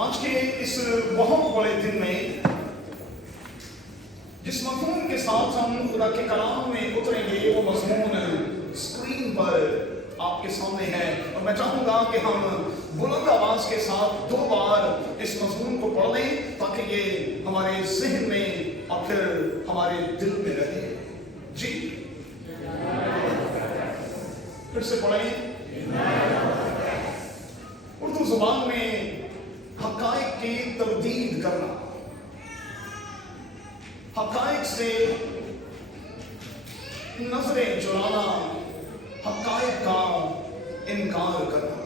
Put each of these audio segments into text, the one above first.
आज के इस बहुत बड़े दिन में जिस मजमून के साथ हम खुदा के कलाम में उतरेंगे वो मजमून स्क्रीन पर आपके सामने है, और मैं चाहूंगा कि हम बुलंद आवाज के साथ 2 बार इस मजमून को पढ़ लें ताकि ये हमारे ज़हन में और फिर हमारे दिल में रहे। जी फिर से पढ़ें। उर्दू जुबान में हकाइक की तरदीद करना, हकाइक से नजरें चुराना, हकाइक का इनकार करना,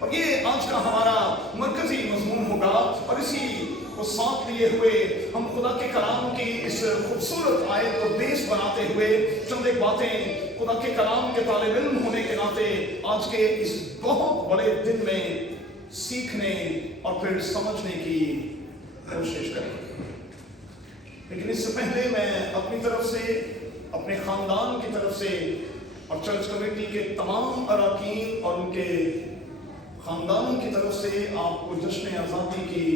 और ये आज का हमारा मरकजी मजमून होगा। और इसी को साथ लिए हुए हम खुदा के कलाम की इस खूबसूरत आयत को बेस बनाते हुए चंद एक बातें खुदा के कलाम के तालिब इल्म होने के नाते आज के इस बहुत बड़े दिन में सीखने और फिर समझने की कोशिश करेंगे। लेकिन इससे पहले मैं अपनी तरफ से, अपने खानदान की तरफ से और चर्च कमेटी के तमाम अरकान और उनके खानदानों की तरफ से आपको जश्न आज़ादी की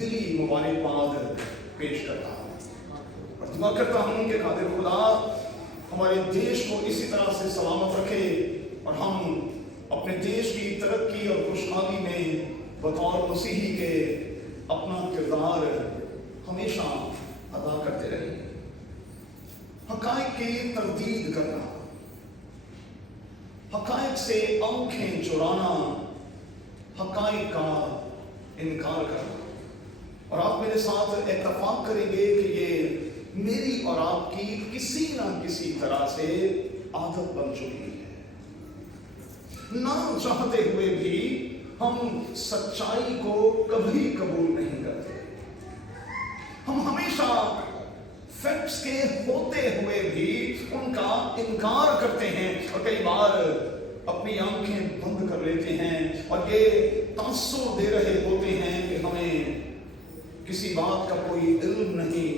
दिली मुबारकबाद पेश करता हूँ और दुआ करता हूँ कि कादिर खुदा हमारे देश को इसी तरह से सलामत रखे और हम अपने देश की तरक्की और खुशहाली में बतौर मसीही के अपना किरदार हमेशा अदा करते रहें। हकाइक की तरदीद करना, हकाइक से आंखें चुराना, हकाइक का इनकार करना। और आप मेरे साथ इत्तेफाक करेंगे कि ये मेरी और आपकी किसी ना किसी तरह से आदत बन चुकी है। ना चाहते हुए भी हम सच्चाई को कभी कबूल नहीं करते। हम हमेशा फैक्ट्स के होते हुए भी उनका इनकार करते हैं और कई बार अपनी आंखें बंद कर लेते हैं और ये तासुर दे रहे होते हैं कि हमें किसी बात का कोई इल्म नहीं,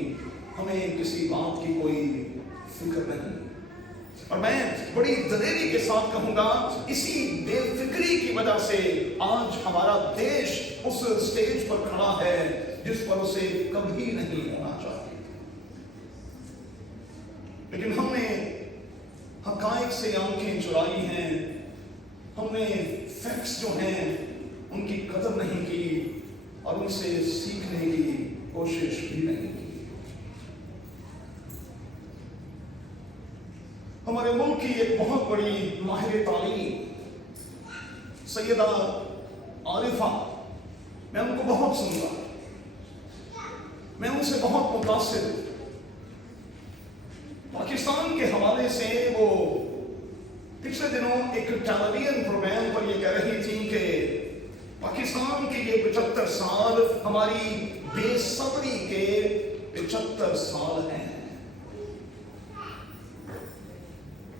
हमें किसी बात की कोई फिक्र नहीं। और मैं बड़ी दलेरी के साथ कहूंगा, इसी बेफिक्री की वजह से आज हमारा देश उस स्टेज पर खड़ा है जिस पर उसे कभी नहीं होना चाहिए। लेकिन हमने हकाइक से आंखें चुराई हैं, हमने फैक्ट्स जो हैं उनकी कदर नहीं की और उनसे सीखने की कोशिश भी नहीं की। हमारे मुल्क की एक बहुत बड़ी माहिर तालीम सैयदा आरिफा, मैं उनको बहुत सुनता, मैं उनसे बहुत मुतासिर हूं। पाकिस्तान के हवाले से वो पिछले दिनों एक टेलीविजन प्रोग्राम पर ये कह रही थी कि पाकिस्तान के ये 75 साल हमारी बेसब्री के 75 साल हैं।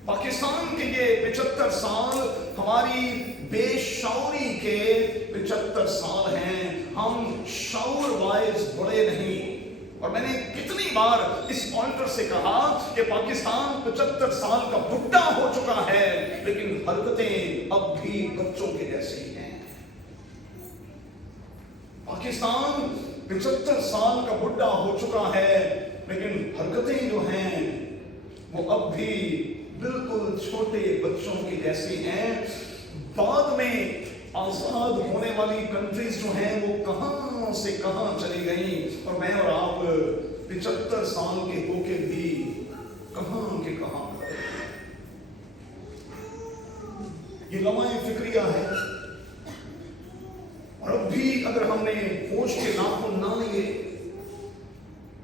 पाकिस्तान के ये 75 साल हमारी बेशौरी के 75 साल हैं। हम शौर वाइज बड़े नहीं। और मैंने कितनी बार इस ऑल्टर से कहा कि पाकिस्तान 75 साल का बुढ़ा हो चुका है, लेकिन हरकतें अब भी बच्चों के जैसी हैं। पाकिस्तान 75 साल का बुढ़ा हो चुका है, लेकिन हरकतें जो हैं वो अब भी बिल्कुल छोटे बच्चों की जैसी हैं। बाद में आजाद होने वाली कंट्रीज जो हैं वो कहां से कहां चली गई और मैं और आप 75 साल के होके भी कहां के कहां। ये लम्हाए फिक्रिया है और अब भी अगर हमने होश के नाखून ना लिए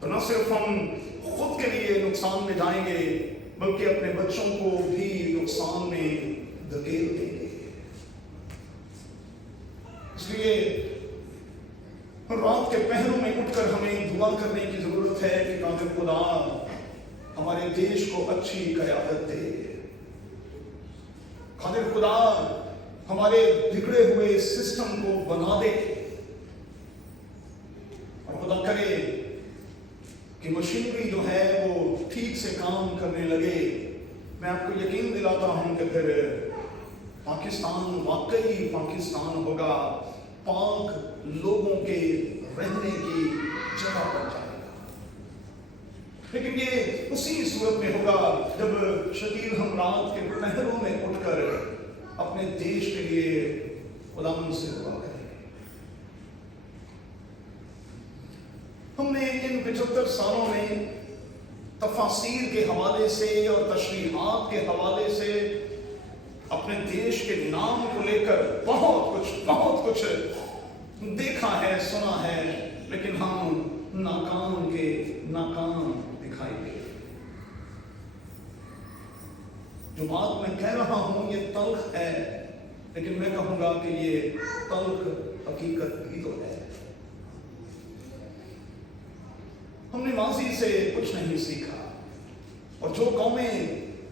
तो न सिर्फ हम खुद के लिए नुकसान में जाएंगे बल्कि अपने बच्चों को भी नुकसान में धकेल देंगे। इसलिए रात के पहरों में उठकर हमें दुआ करने की जरूरत है कि कादिर खुदा हमारे देश को अच्छी क़यादत दे। कादिर खुदा हमारे बिगड़े हुए सिस्टम को बना दे और खुदा करे कि मशीनरी जो है वो ठीक से काम करने लगे। मैं आपको यकीन दिलाता हूं कि फिर पाकिस्तान वाकई पाकिस्तान होगा पाक लोगों के रहने की जगह बन जाएगा। लेकिन ये उसी सूरत में होगा जब शकील हम रात के पहरों में उठकर अपने देश के लिए खुदावंद से दुआ करें। हमने इन 75 सालों में तफासीर के हवाले से और तशरीहात के हवाले से अपने देश के नाम को लेकर बहुत कुछ देखा है, सुना है, लेकिन हम नाकाम दिखाई दे। जो बात मैं कह रहा हूं ये तल्ख है, लेकिन मैं कहूंगा कि ये तल्ख हकीकत भी तो है। हमने माजी से कुछ नहीं सीखा, और जो कौमें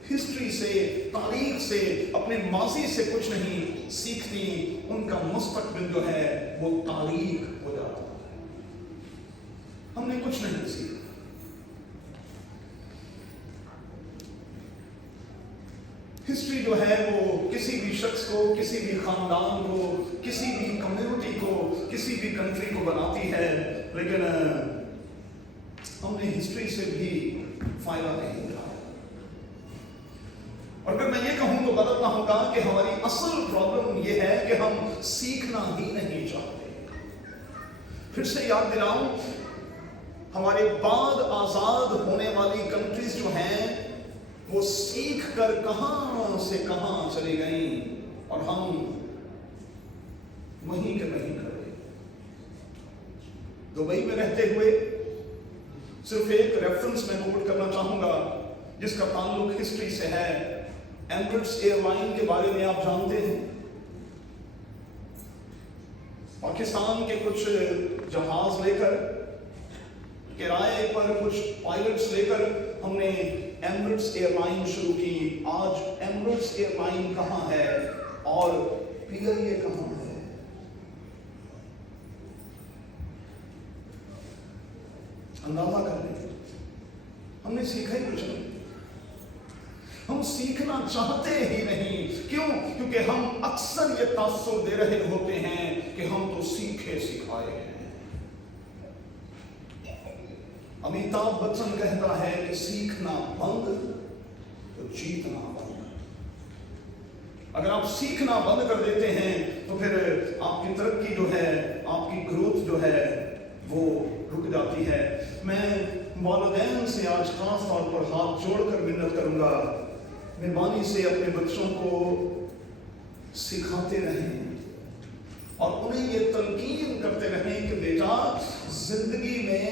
हिस्ट्री से, तारीख से, अपने माजी से कुछ नहीं सीखती, उनका मुस्तकबिल जो है वो तारीख हो जाता है। हमने कुछ नहीं सीखा। हिस्ट्री जो है वो किसी भी शख्स को, किसी भी खानदान को, किसी भी कम्युनिटी को, किसी भी कंट्री को बनाती है, लेकिन हमने हिस्ट्री से भी फायदा नहीं उठाया। और अगर मैं ये कहूं तो गलत ना होगा कि हमारी असल प्रॉब्लम ये है कि हम सीखना ही नहीं चाहते। फिर से याद दिलाऊं, हमारे बाद आजाद होने वाली कंट्रीज जो हैं वो सीख कर कहां से कहां चली गई, और हम वहीं के वहीं खड़े। दुबई में रहते हुए सिर्फ एक रेफरेंस मैं कोट करना चाहूंगा जिसका ताल्लुक हिस्ट्री से है। एमिरेट्स एयरलाइन के बारे में आप जानते हैं, पाकिस्तान के कुछ जहाज लेकर, किराए पर कुछ पायलट्स लेकर हमने एमिरेट्स एयरलाइन शुरू की। आज एमिरेट्स एयरलाइन कहां है और PIA कहां है? अंदाजा कर लें, हमने सीखा ही कुछ नहीं। हम सीखना चाहते ही नहीं। क्यों? क्योंकि हम अक्सर ये तासुर दे रहे होते हैं कि हम तो सीखे सिखाए हैं। अमिताभ बच्चन कहता है कि सीखना बंद तो जीतना बंद। अगर आप सीखना बंद कर देते हैं तो फिर आपकी तरक्की जो है, आपकी ग्रोथ जो है वो रुक जाती है। मैं वालिदैन से आज खास तौर पर हाथ जोड़कर मिन्नत करूंगा, मेहरबानी से अपने बच्चों को सिखाते रहें और उन्हें ये तलकीन करते रहें कि बेटा जिंदगी में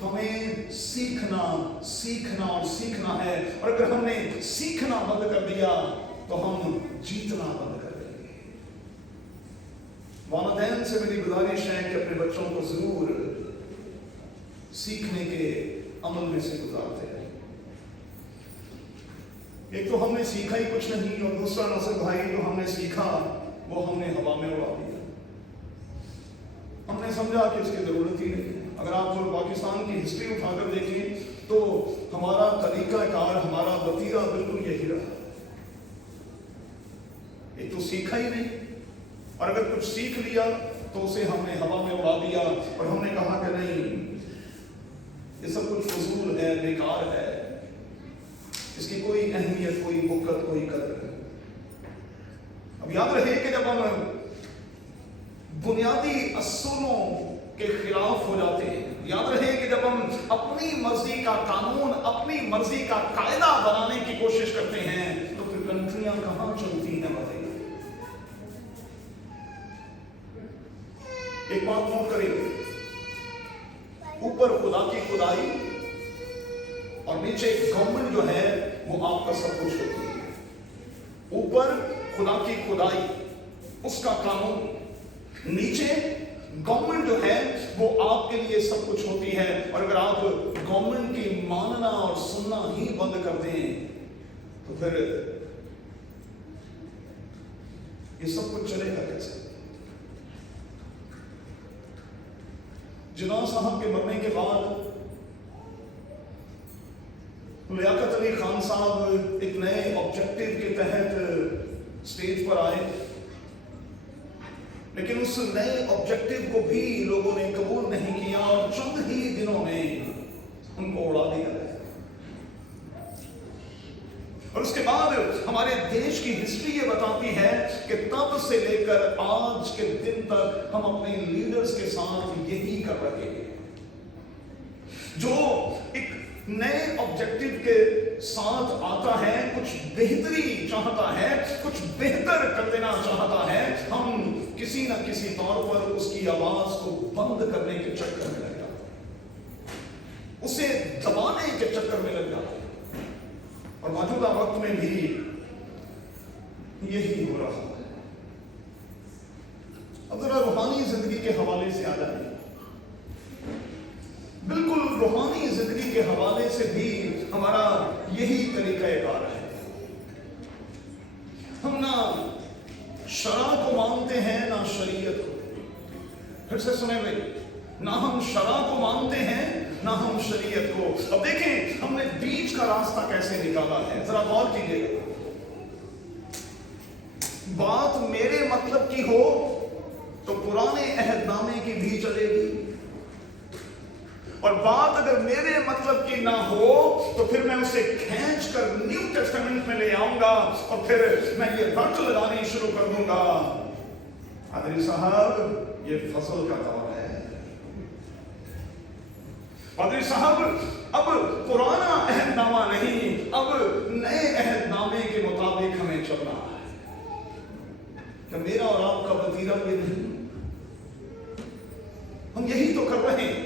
हमें सीखना और सीखना है। और अगर हमने सीखना बंद कर दिया तो हम जीतना बंद कर देंगे। वालिदैन से मेरी गुजारिश है कि अपने बच्चों को जरूर सीखने के अमल में से गुजारते रहें। एक तो हमने सीखा ही कुछ नहीं, और दूसरा नसर भाई जो हमने सीखा वो हमने हवा में उड़ा दिया। हमने समझा कि इसकी जरूरत ही नहीं। अगर आप पाकिस्तान की हिस्ट्री उठाकर देखें तो हमारा तरीकाकार, हमारा वतीरा बिल्कुल यही रहा। एक तो सीखा ही नहीं, और अगर कुछ सीख लिया तो उसे हमने हवा में उड़ा दिया और हमने कहा कि नहीं, ये सब कुछ फजूल है, बेकार है, इसकी कोई अहमियत, कोई बुकत, कोई कदर नहीं। अब याद रहे कि जब हम बुनियादी असूलों के खिलाफ हो जाते हैं, याद रहे कि जब हम अपनी मर्जी का कानून, अपनी मर्जी का कायदा बनाने की कोशिश करते हैं तो फिर कंट्रियां कहां चलती हैं बताइए। एक बात नोट करें, ऊपर खुदा की खुदाई और नीचे गवर्नमेंट जो है वो आपका सब कुछ होती है। ऊपर खुदा की खुदाई, उसका कानून, नीचे गवर्नमेंट जो है वो आपके लिए सब कुछ होती है। और अगर आप गवर्नमेंट की मानना और सुनना ही बंद कर दें तो फिर ये सब कुछ चलेगा कैसे? जिन्ना साहब के मरने के बाद लियाकत अली खान साहब एक नए ऑब्जेक्टिव के तहत स्टेज पर आए। लेकिन उस नए ऑब्जेक्टिव को भी लोगों ने कबूल नहीं किया और चंद ही दिनों में उनको उड़ा दिया गया। और उसके बाद हमारे देश की हिस्ट्री ये बताती है कि तब से लेकर आज के दिन तक हम अपने लीडर्स के साथ यही कर रहे हैं। जो एक नए ऑब्जेक्टिव के साथ आता है, कुछ बेहतरी चाहता है, कुछ बेहतर कर देना चाहता है, हम किसी ना किसी तौर पर उसकी आवाज को बंद करने के चक्कर में लग जाते हैं, उसे दबाने के चक्कर में लग जाते हैं। और मौजूदा वक्त में भी यही हो रहा है। अब जरा रूहानी जिंदगी के हवाले से आ जाए। बिल्कुल रूहानी जिंदगी के हवाले से भी हमारा यही तरीका कार है। हम ना शरा को मानते हैं ना शरीयत को। फिर से सुने भाई, ना हम शरा को मानते हैं ना हम शरीयत को। अब देखें हमने बीच का रास्ता कैसे निकाला है, जरा गौर कीजिएगा। बात मेरे मतलब की हो तो पुराने अहदनामे की भी चलेगी, और बात अगर मेरे मतलब की ना हो तो फिर मैं उसे खींच कर न्यू टेस्टामेंट में ले आऊंगा और फिर मैं ये रट लगानी शुरू कर दूंगा। पादरी साहब, ये फसल का दौर है। पादरी साहब, अब पुराना अहदनामा नहीं, अब नए अहदनामे के मुताबिक हमें चलना है। क्या मेरा और आपका वतीरा ये नहीं? हम यही तो कर रहे हैं।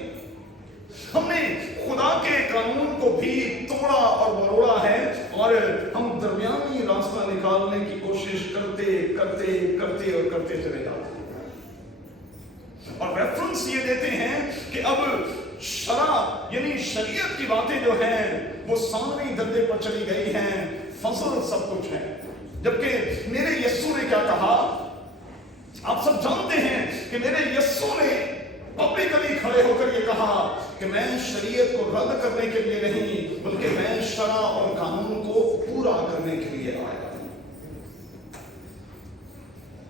हमने खुदा के कानून को भी तोड़ा और मरोड़ा है, और हम दरमियानी रास्ता निकालने की कोशिश करते करते करते और करते चले जाते हैं। और रेफरेंस ये देते हैं कि अब शरा यानी शरीयत की बातें जो हैं वो सामने दर्जे पर चली गई हैं, फसल सब कुछ है। जबकि मेरे यस्सु ने क्या कहा, आप सब जानते हैं कि मेरे यस्सु ने पब्लिकली खड़े होकर ये कहा कि मैं शरीयत को रद्द करने के लिए नहीं, बल्कि मैं शरा और कानून को पूरा करने के लिए आया।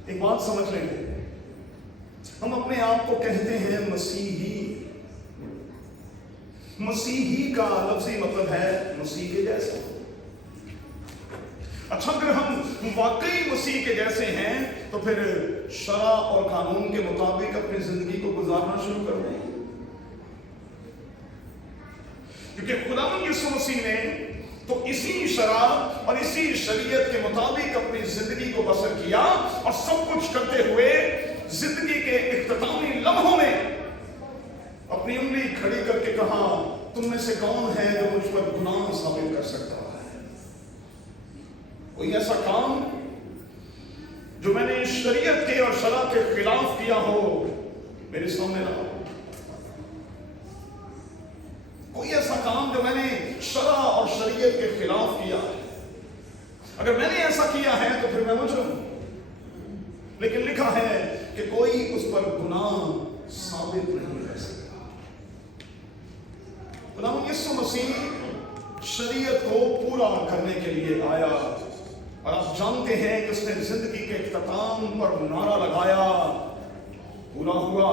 एक बात समझ लेंगे, हम अपने आप को कहते हैं मसीही। मसीही का लफ्ज़ी मतलब है मसीह के जैसा। अच्छा, अगर हम वाकई मसीह के जैसे हैं तो फिर शरा और कानून के मुताबिक अपनी जिंदगी को गुजारना शुरू कर दें, क्योंकि खुदावंद यीशु मसीह ने तो इसी शरा और इसी शरीयत के मुताबिक अपनी जिंदगी को बसर किया, और सब कुछ करते हुए जिंदगी के इख्तितामी लम्हों में अपनी उंगली खड़ी करके कहा, तुम में से कौन है जो मुझ पर गुनाह साबित कर सकता है? कोई ऐसा काम जो मैंने शरीयत के और शरा के खिलाफ किया हो, मेरे सामने लाओ। कोई ऐसा काम जो मैंने शरा और शरीयत के खिलाफ किया है, अगर मैंने ऐसा किया है तो फिर मैं मुजरिम। लेकिन लिखा है कि कोई उस पर गुनाह साबित नहीं कर सकता। खुदावंद यीशु मसीह शरीयत को पूरा करने के लिए आया, और आप जानते हैं कि उसने जिंदगी के इख्तिताम पर नारा लगाया, पूरा हुआ,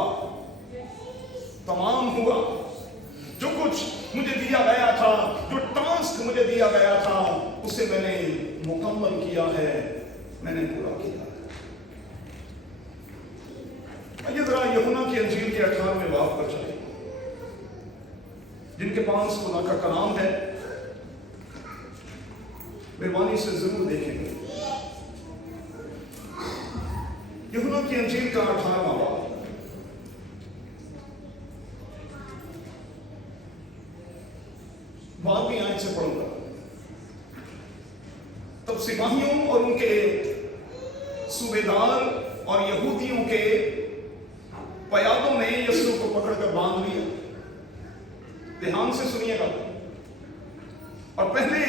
तमाम हुआ। जो कुछ मुझे दिया गया था, जो टास्क मुझे दिया गया था, उसे मैंने मुकम्मल किया है, मैंने पूरा किया है। आइए जरा यूहन्ना की इंजील के 18वें बाब पर चलें। जिनके पास खुदा का कलाम है मेहरबानी से जरूर देखेंगे। यूहन्ना की इंजील का 18वां बाब, बारहवीं आयत से पढ़ूंगा। तब सिपाहियों और उनके सूबेदार और यहूदियों के पयादों ने यीशु को पकड़कर बांध लिया। ध्यान से सुनिएगा। और पहले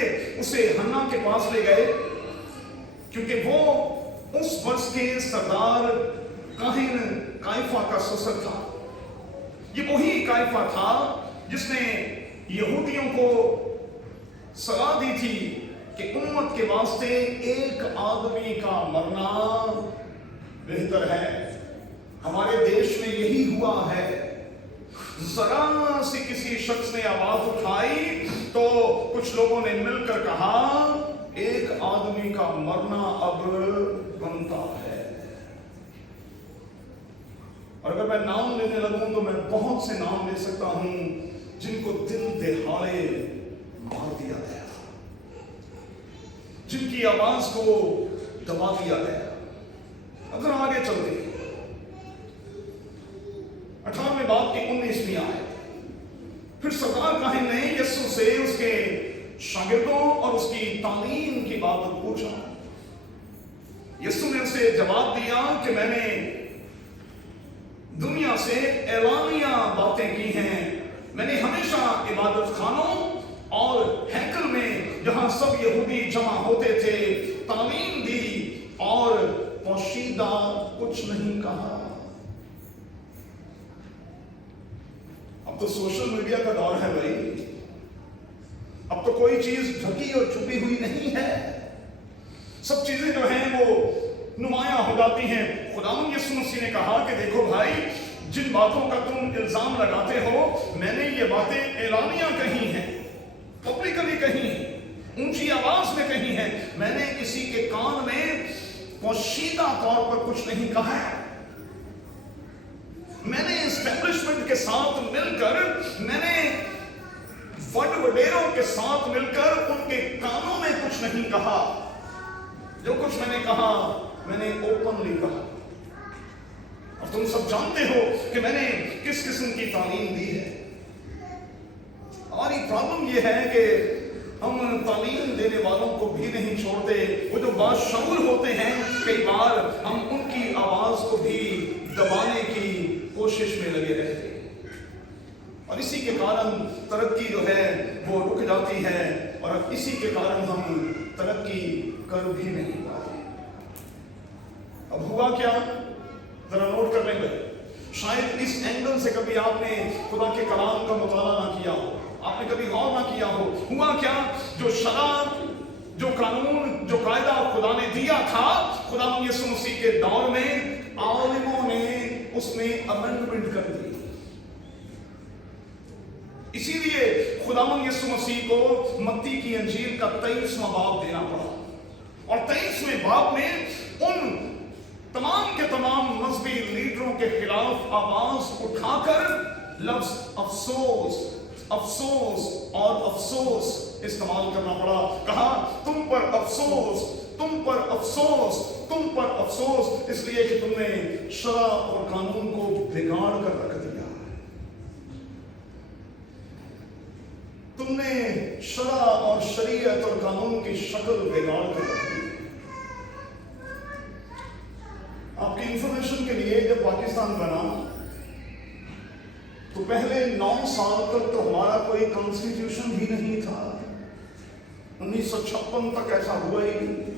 उसे हन्ना के पास ले गए, क्योंकि वो उस वर्ष के सरदार काहिन काइफा का ससुर था। ये वही काइफा था जिसने यहूदियों को सलाह दी थी कि उम्मत के वास्ते एक आदमी का मरना बेहतर है। हमारे देश में यही हुआ है। जरा सी किसी शख्स ने आवाज उठाई तो कुछ लोगों ने मिलकर कहा एक आदमी का मरना अब बनता है। और अगर मैं नाम लेने लगूं तो मैं बहुत से नाम ले सकता हूं जिनको दिल दहाड़े मार दिया गया, जिनकी आवाज को दबा दिया गया। अगर आगे चलते 18वें बाब की 19वीं आयत, फिर सरदार काहिन ने यीशु से उसके शागिर्दों और उसकी तालीम की बाबत पूछा। यीशु ने उसे जवाब दिया कि मैंने दुनिया से ऐलानिया बातें की हैं। मैंने हमेशा इबादत खानों और हैकल में जहां सब यहूदी जमा होते थे तालीम दी और पोशीदा कुछ नहीं कहा। अब तो सोशल मीडिया का दौर है भाई, अब तो कोई चीज ढकी और छुपी हुई नहीं है, सब चीजें जो हैं वो नुमायां हो जाती हैं। खुदावंद यीशु मसीह ने कहा कि देखो भाई, जिन बातों का तुम इल्जाम लगाते हो मैंने ये बातें एलानिया कही हैं, पब्लिकली कही हैं, ऊंची आवाज में कही हैं। मैंने किसी के कान में पोशीदा तौर पर कुछ नहीं कहा है। मैंने एस्टेब्लिशमेंट के साथ मिलकर, मैंने वडेरों के साथ मिलकर उनके कानों में कुछ नहीं कहा। जो कुछ मैंने कहा मैंने ओपनली कहा। और तुम सब जानते हो कि मैंने किस किस्म की तालीम दी है। और ये प्रॉब्लम ये है कि हम तालीम देने वालों को भी नहीं छोड़ते। वो जो बाशऊर होते हैं कई बार हम उनकी आवाज को भी दबाने की कोशिश में लगे रहते हैं, और इसी के कारण तरक्की जो है वो रुक जाती है, और इसी के कारण हम तरक्की कर भी नहीं पाते। अब हुआ क्या, जरा नोट कर लेंगे। शायद इस एंगल से कभी आपने खुदा के कलाम का मुताला ना किया हो, आपने कभी गौर ना किया हो। हुआ क्या, जो शराब, जो कानून, जो कायदा खुदा ने दिया था, खुदा यीशु मसीह के दौर में आलिमों ने उसमें अमेंडमेंट कर दी। इसीलिए खुदावंद यीशु मसीह को मत्ती की अंजील का 23वां बाब देना पड़ा, और 23वें बाब में उन तमाम के तमाम मजहबी लीडरों के खिलाफ आवाज उठाकर लफ्ज अफसोस, अफसोस और अफसोस इस्तेमाल करना पड़ा। कहा तुम पर अफसोस, तुम पर अफसोस, तुम पर अफसोस, इसलिए कि तुमने शरा और कानून को बिगाड़ कर रख दिया। तुमने शरा और शरीयत और कानून की शक्ल बिगाड़ कर रख दी। आपकी इंफॉर्मेशन के लिए जब पाकिस्तान बना तो पहले 9 साल तक तो हमारा कोई कॉन्स्टिट्यूशन भी नहीं था। 1956 तक ऐसा हुआ ही नहीं।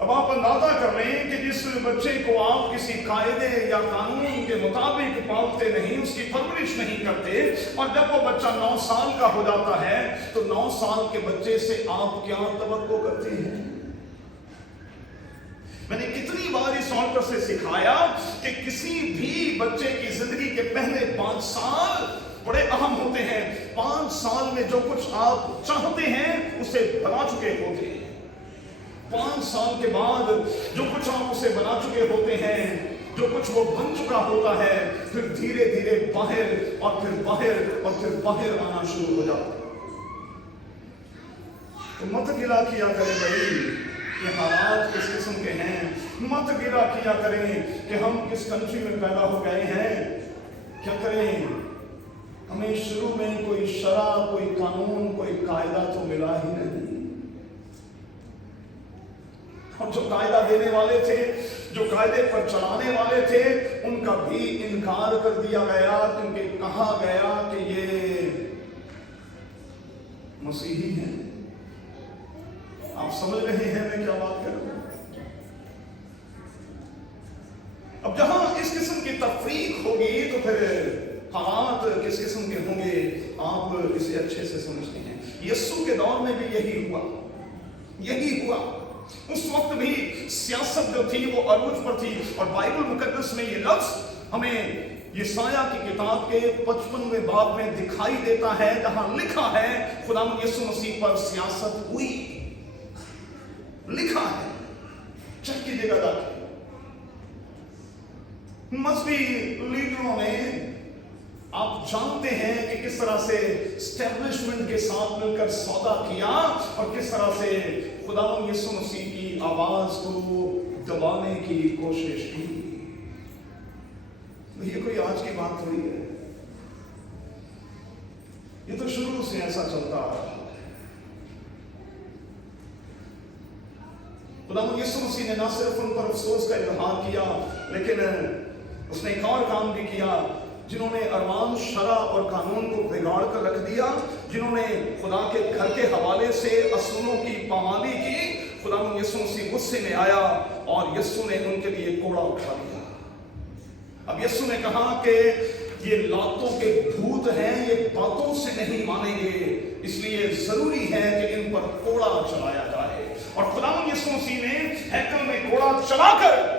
अब आप अंदाजा कर लें कि जिस बच्चे को आप किसी कायदे या कानून के मुताबिक पालते नहीं, उसकी परवरिश नहीं करते, और जब वो बच्चा 9 साल का हो जाता है तो 9 साल के बच्चे से आप क्या तवक्को करते हैं। मैंने कितनी बार इस ऑल्टर से सिखाया कि किसी भी बच्चे की जिंदगी के पहले 5 साल बड़े अहम होते हैं। 5 साल में जो कुछ आप चाहते हैं उसे बना चुके होते हैं। 5 साल के बाद जो कुछ आप उसे बना चुके होते हैं, जो कुछ वो बन चुका होता है, फिर धीरे धीरे बाहर और फिर बाहर और फिर बाहर आना शुरू हो जाता है। तो मत गिला किया करें भाई कि हालात किस किस्म के हैं, मत गिला किया करें कि हम किस कंट्री में पैदा हो गए हैं। क्या करें, हमें शुरू में कोई शरा, कोई कानून, कोई कायदा तो मिला ही नहीं। और जो कायदा देने वाले थे, जो कायदे पर चलाने वाले थे, उनका भी इनकार कर दिया गया, क्योंकि कहा गया कि ये मसीही हैं। आप समझ रहे हैं मैं क्या बात कर रहा हूं। अब जहां इस किस्म की तफरीक होगी तो फिर हालात किस किस्म के होंगे, आप इसे अच्छे से समझते हैं। यीशु के दौर में भी यही हुआ, यही हुआ। उस वक्त भी सियासत जो थी वो अरूज पर थी। और बाइबल मुकद्दस में ये लफ्ज हमें यशायाह की किताब के 55वें बाब में दिखाई देता है, जहां लिखा है खुदावंद यीशु मसीह पर सियासत हुई, लिखा है। चेक कीजिएगा जाके। मजहबी लीडरों ने, आप जानते हैं कि किस तरह से एस्टेब्लिशमेंट के साथ मिलकर सौदा किया और किस तरह से खुदावंद यीशु मसीह की आवाज को दबाने की कोशिश की। ये कोई आज की बात थोड़ी है, ये तो शुरू से ऐसा चलता आ रहा है। खुदावंद यीशु मसीह ने ना सिर्फ उन पर अफसोस का इजहार किया, लेकिन उसने एक और काम भी किया। जिन्होंने अरमान, शरा और कानून को बिगाड़ कर रख दिया, जिन्होंने खुदा के घर के हवाले से असूलों की पामाली की, खुदावंद यीशु मसीह गुस्से में आया और यीशु ने उनके लिए कोड़ा उठा लिया। अब यीशु ने कहा कि ये लातों के भूत हैं, ये बातों से नहीं मानेंगे, इसलिए जरूरी है कि इन पर कोड़ा चलाया जाए। और खुदावंद यीशु मसीह ने हैकल में कोड़ा चलाकर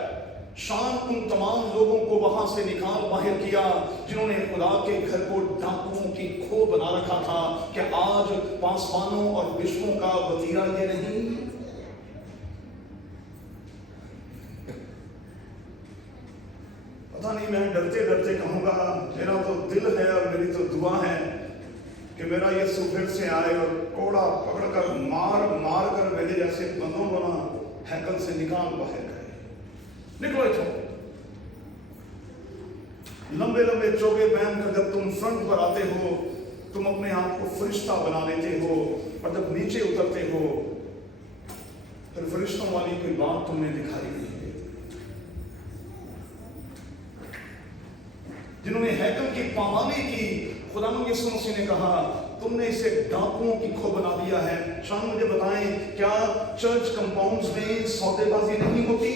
शाम उन तमाम लोगों को वहां से निकाल बाहर किया जिन्होंने खुदा के घर को डाकुओं की खो बना रखा था। कि आज पासवानों और विश्वों का वतीरा ये नहीं। पता नहीं, मैं डरते डरते कहूंगा, मेरा तो दिल है और मेरी तो दुआ है कि मेरा यीशु फिर से आए और कोड़ा पकड़कर मार मार कर मेरे जैसे बंदों को ना हैकल से निकाल बाहर करे। निकलो इथों। लंबे लंबे चोगे पहनकर जब तुम फ्रंट पर आते हो, तुम अपने आप को फरिश्ता बना लेते हो, और जब नीचे उतरते हो फिर फरिश्तों वाली कोई बात तुम्हें दिखाई नहीं देती। जिन्होंने हैकल की पामाली की, खुदावंद यीशु मसीह ने कहा तुमने इसे डाकुओं की खो बना दिया है। शाम मुझे बताएं, क्या चर्च कंपाउंड्स में सौदेबाजी नहीं होती?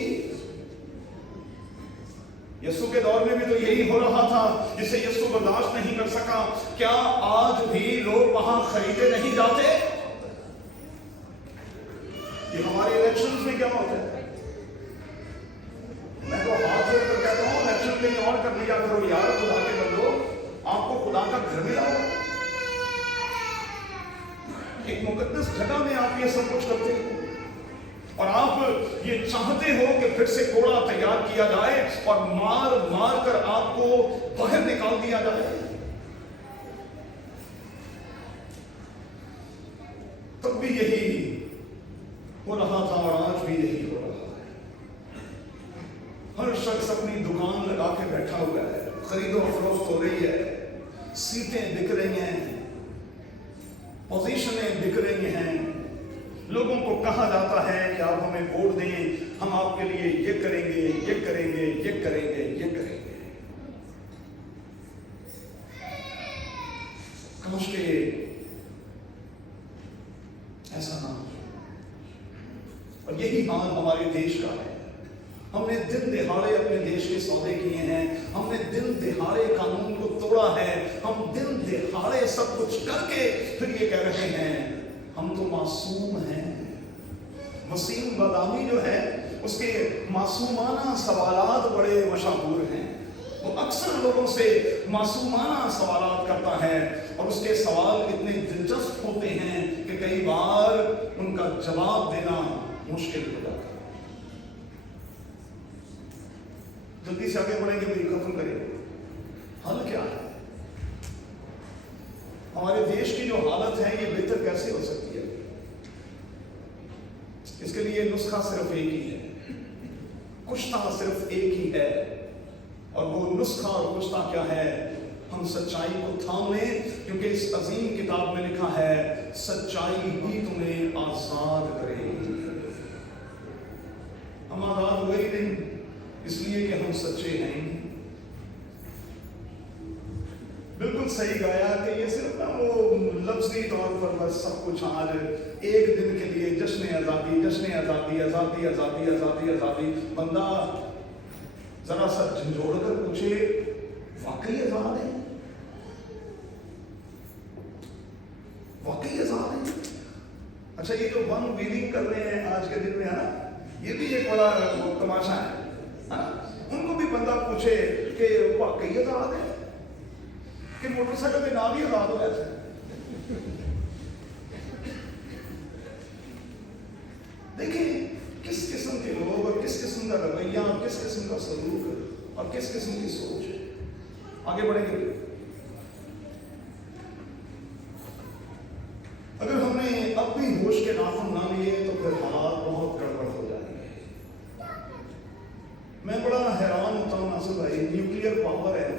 यीशु के दौर में भी तो यही हो रहा था, जिसे यीशु बर्दाश्त नहीं कर सका। क्या आज भी लोग वहां खरीदे नहीं जाते? ये हमारे इलेक्शंस में क्या होता है? मैं तो हाथ जोड़कर कहता हूं, इलेक्शन कहीं और कर लिया करो यार, खुदा के बंदो, आपको खुदा का घर मिला हो। एक मुकद्दस जगह में आप ये सब कुछ करते हो और आप ये चाहते हो कि फिर से कोड़ा तैयार किया जाए और मार मार कर आपको बाहर निकाल दिया जाए। तब भी यही हो रहा था और आज भी यही हो रहा है। हर शख्स अपनी दुकान लगा के बैठा हुआ है, खरीदो फरोख्त हो रही है, सीटें बिक रही हैं, पोजीशनें बिक रही हैं। लोगों को कहा जाता है कि आप हमें वोट दें, हम आपके लिए ये करेंगे, ये करेंगे, ये करेंगे, ये करेंगे। काश के ऐसा ना हो। और यही हाल हमारे देश का है। हमने दिन दिहाड़े अपने देश के सौदे किए हैं, हमने दिन दिहाड़े कानून को तोड़ा है, हम दिन दिहाड़े सब कुछ करके फिर ये कह रहे हैं हम तो मासूम हैं। वसीम बदामी जो है उसके मासूमाना सवालात बड़े मशहूर हैं। वो अक्सर लोगों से मासूमाना सवालात करता है और उसके सवाल इतने दिलचस्प होते हैं कि कई बार उनका जवाब देना मुश्किल हो जाता है। जल्दी से आगे बढ़ेंगे, भी खत्म करेंगे। हल क्या है? हमारे देश की जो हालत है ये बेहतर कैसे हो सकती है? इसके लिए नुस्खा सिर्फ एक ही है, कुश्ता सिर्फ एक ही है। और वो नुस्खा और कुश्ता क्या है? हम सच्चाई को थाम लें, क्योंकि इस अजीम किताब में लिखा है सच्चाई ही तुम्हें आजाद करेगी। हम आजाद हुए ही नहीं इसलिए कि हम सच्चे हैं। बिल्कुल सही गाया कि ये सिर्फ ना वो लफ्जी तौर पर बस सब कुछ आज एक दिन के लिए जश्न आजादी, जश्न आजादी, आजादी, आजादी, आजादी, आजादी। बंदा जरा सा झंझोड़ कर पूछे, वाकई आजाद है? वाकई आजाद है? अच्छा, ये जो वन व्हीलिंग कर रहे हैं आज के दिन में, है ना, یہ بھی ایک بڑا تماشا ہے. ان کو بھی بندہ پوچھے کہ واقعی آزاد ہے کہ موٹر سائیکل کے نام ہی آزاد ہو جاتے ہیں. دیکھیں کس قسم کے لوگ اور کس قسم کا رویہ اور کس قسم کا سلوک اور کس قسم کی سوچ ہے. آگے بڑھیں گے. اگر ہم نے اب بھی ہوش کے ناخن نہ لیے تو پھر حالات بہت گڑبڑ ہو جائیں گے. میں بڑا حیران ہوتا ہوں ناصر بھائی, نیوکلیئر پاور ہے,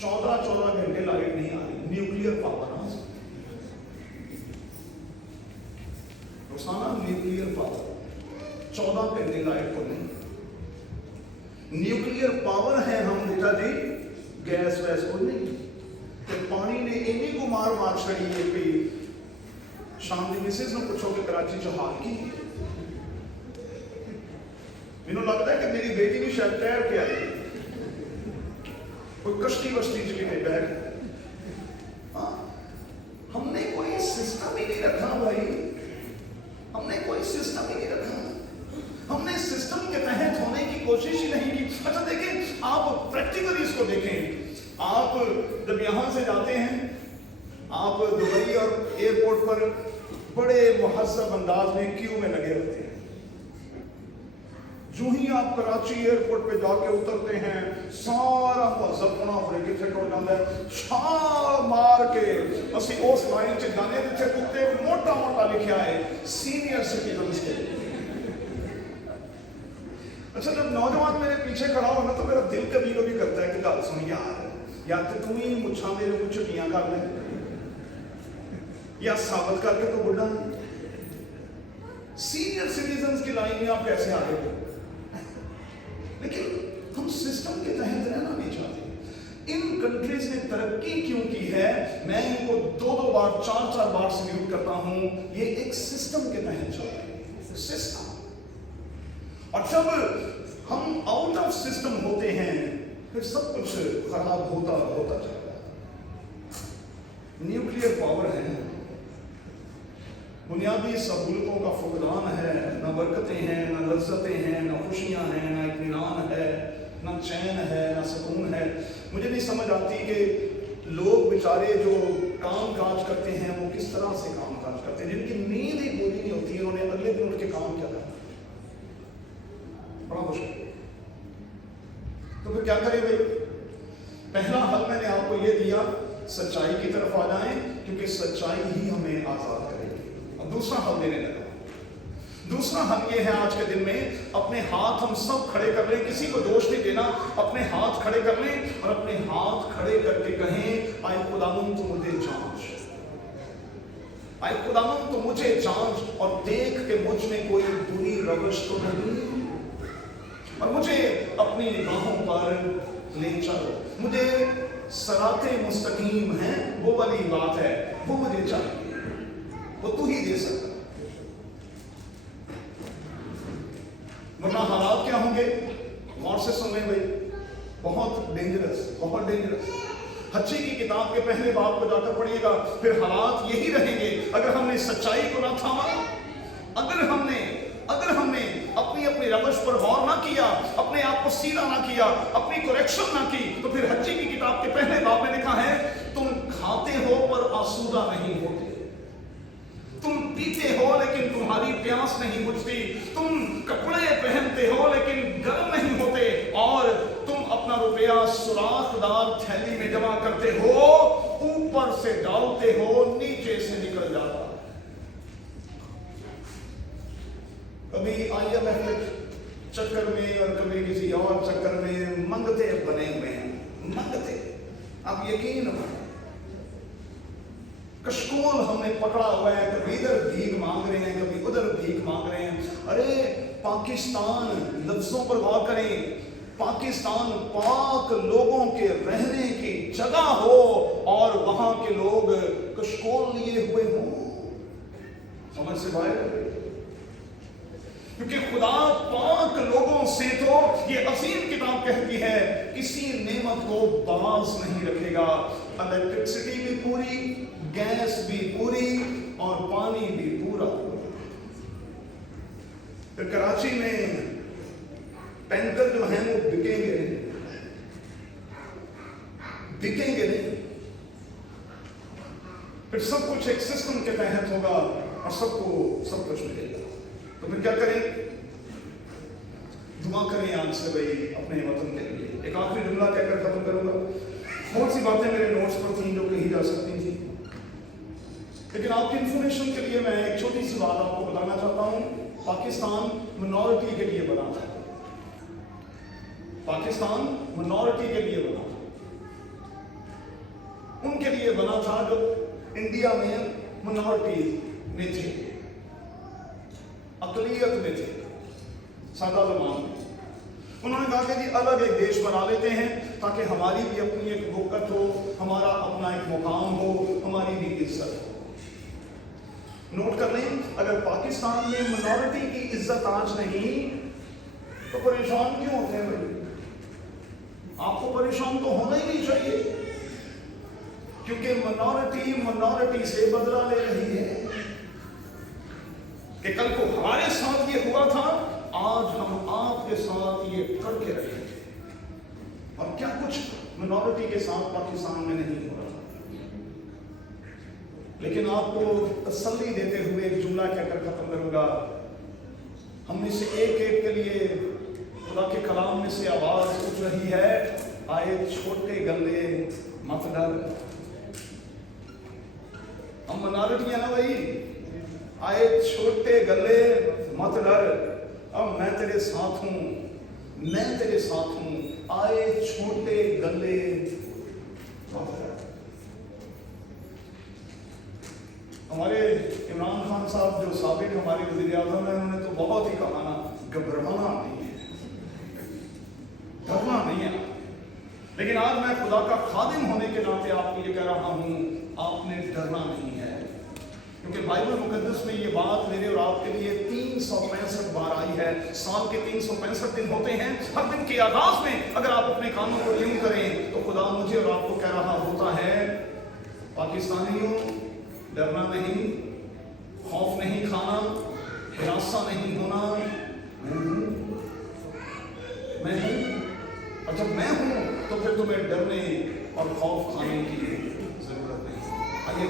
14 گھنٹے لائٹ نہیں آ رہی. نیوکلیئر پاور روزانہ نیوکلیئر پاور 14 گھنٹے لائٹ کو نہیں. نیوکلیئر پاور ہے ہم بیٹا جی, گیس ویس کو نہیں. پانی نے انہیں کو مار چھڑی ہے کہ شام دی مسز نے پوچھو کہ کراچی جو حال کی انہوں لگتا ہے کہ میری بیٹی بھی شاید تیر کے آئی, کوئی کشتی وشتی چلی گئی بہ گئی. ہم نے کوئی سسٹم ہی نہیں رکھا بھائی, ہم نے کوئی سسٹم ہی نہیں رکھا. ہم نے سسٹم کے تحت ہونے کی کوشش ہی نہیں کی. اچھا دیکھیں, آپ پریکٹیکلی اس کو دیکھیں. آپ جب یہاں سے جاتے ہیں, آپ دبئی اور ایئرپورٹ پر بڑے مہذب انداز میں کیو میں لگے ہوتے ہیں. جو ہی آپ کراچی ایئرپورٹ پہ جا کے اترتے ہیں, سارا مہذب بنا افریقی سے ٹوٹ جاتا ہے, چھال مار کے اسی اس لائن سے جانے جیسے کتے موٹا موٹا لکھا ہے سینئر سٹیزنز کے. اچھا جب نوجوان میرے پیچھے کھڑا ہونا تو میرا دل کبھی کبھی کرتا ہے کہ گل سن یا تو تم ہی مچھاں میرے کو چھٹیاں کر لیں یا ثابت کر کے تو بڑھا نہیں. سینئر سٹیزنز کی لائن میں آپ کیسے آگے ہو؟ لیکن ہم سسٹم کے تحت رہنا نہیں چاہتے. ان کنٹریز نے ترقی کیوں کی ہے, میں ان کو 2 بار 4 بار سلیوٹ کرتا ہوں. یہ ایک سسٹم کے تحت چل رہے ہیں, سسٹم. اور جب ہم آؤٹ آف سسٹم ہوتے ہیں پھر سب کچھ خراب ہوتا جاتا ہے. نیوکلیئر پاور ہے, بنیادی سہولتوں کا فقدان ہے, نہ برکتیں ہیں, نہ لذتیں ہیں, نہ خوشیاں ہیں, نہ اطمینان ہے, نہ چین ہے, نہ سکون ہے. مجھے نہیں سمجھ آتی کہ لوگ بیچارے جو کام کاج کرتے ہیں وہ کس طرح سے کام کاج کرتے ہیں, جن کی نیند ہی پوری نہیں ہوتی, انہوں نے اگلے دن اٹھ کے کام کیا کرنا, بڑا مشکل. تو پھر کیا کریں بھائی؟ پہلا حل میں نے آپ کو یہ دیا, سچائی کی طرف آ جائیں کیونکہ سچائی ہی ہمیں آزاد کرے گی. اور دوسرا حل دینے لگا. دوسرا حل یہ ہے آج کے دن میں, اپنے ہاتھ ہم سب کھڑے کر لیں, کسی کو دوش نہیں دینا, اپنے ہاتھ کھڑے کر لیں اور اپنے ہاتھ کھڑے کر کے کہیں, آئے خداوند تو مجھے جانچ, آئے خداوند تو مجھے جانچ اور دیکھ کہ مجھ میں کوئی بری روش تو نہیں اور مجھے اپنی نگاہوں پر لے چلو. مجھے صراط مستقیم ہے وہ والی بات ہے, وہ مجھے چاہیے, وہ تو ہی دے سکتا. ورنہ حالات کیا ہوں گے؟ غور سے سنیں بھائی, بہت ڈینجرس, بہت ڈینجرس. حجی کی کتاب کے پہلے باب کو جا کر پڑھیے گا, پھر حالات یہی رہیں گے اگر ہم نے سچائی کو نہ تھاما, اگر ہم نے اپنی روش پر غور نہ کیا, اپنے آپ کو سیدھا نہ کیا, اپنی کریکشن نہ کی, تو پھر حجی کی کتاب کے پہلے باب میں لکھا ہے, تم کھاتے ہو پر آسودہ نہیں ہوتے, تم پیتے ہو لیکن تمہاری پیاس نہیں بجھتی, تم کپڑے پہنتے ہو لیکن گرم نہیں ہوتے, اور تم اپنا روپیہ سوراخ دار تھیلی میں جمع کرتے ہو, اوپر سے ڈالتے ہو, نیچے سے نکل جاتا. کبھی آئی ایم ایف کے چکر میں اور کبھی کسی اور چکر میں منگتے بنے ہوئے ہیں, منگتے. اب یقین ہو, کشکول ہم نے پکڑا ہوا ہے, کبھی ادھر بھیک مانگ رہے ہیں, کبھی ادھر بھیک مانگ رہے ہیں. ارے پاکستان, لفظوں پر غور کریں, پاکستان پاک لوگوں کے رہنے کی جگہ ہو اور وہاں کے لوگ کشکول لیے ہوئے ہوں, سمجھ سے باہر. کیونکہ خدا پاک لوگوں سے تو یہ عظیم کتاب کہتی ہے کسی نعمت کو باز نہیں رکھے گا. الیکٹرسٹی بھی پوری, گیس بھی پوری اور پانی بھی پورا. फिर कराची में टैंकर जो हैं वो बिकेंगे नहीं। फिर सब कुछ एक सिस्टम के तहत होगा और सबको सब कुछ मिलेगा। तो फिर क्या करें? दुआ करें आज से भाई अपने वतन के लिए। एक आखिरी जुमला कहकर खत्म करूंगा। बहुत सी बातें मेरे नोट्स पर थी जो कही जा सकती थी, लेकिन आपकी इंफॉर्मेशन के लिए मैं एक छोटी सी बात आपको बताना चाहता हूं। पाकिस्तान मिनॉरिटी के लिए बना था। पाकिस्तान मिनॉरिटी के लिए बना था, उनके लिए बना था जो इंडिया में मिनॉरिटी में थे, अकलियत में थे, सादा ज़बान में। उन्होंने कहा कि जी अलग एक देश बना लेते हैं ताकि हमारी भी अपनी एक वक़्त हो, हमारा अपना एक मुकाम हो, हमारी भी इज्जत हो। नोट कर लें, अगर पाकिस्तान में मिनॉरिटी की इज्जत आज नहीं तो परेशान क्यों होते हैं भाई? आपको परेशान तो होना ही नहीं चाहिए, क्योंकि मिनॉरिटी से बदला ले रही है कि कल को हमारे साथ ये हुआ था, आज हम आपके साथ ये करके रखेंगे। और क्या कुछ मिनॉरिटी के साथ पाकिस्तान में नहीं हो रहा। लेकिन आपको तसल्ली देते हुए एक जुमला कहकर खत्म करूंगा। हम में से एक एक के लिए खुदा के कलाम में से आवाज उठ रही है, आए छोटे गले मत डर। हम मिनॉरिटी है ना भाई, आए छोटे गले मत डर, अब मैं तेरे साथ हूं, मैं तेरे साथ हूं, आए छोटे गले मत डर। हमारे इमरान खान साहब जो साबिक हमारे वज़ीर आज़म हैं, उन्होंने तो बहुत ही कहा ना, घबराना नहीं है, डरना नहीं है। लेकिन आज मैं खुदा का खादिम होने के नाते आपको ये कह रहा हूं, आपने डरना नहीं है, क्योंकि बाइबल मुकद्दस में ये बात मेरे और आपके लिए 365 बार आई है। साल के 365 दिन होते हैं। हर दिन के आगाज में अगर आप अपने कानों को यूं करें तो खुदा मुझे और आपको कह रहा होता है, पाकिस्तानियों डरना नहीं, खौफ नहीं खाना, हिरासा नहीं होना, मैं हूं। और जब मैं हूं तो फिर तुम्हें डरने और खौफ खाने की जरूरत नहीं। आगे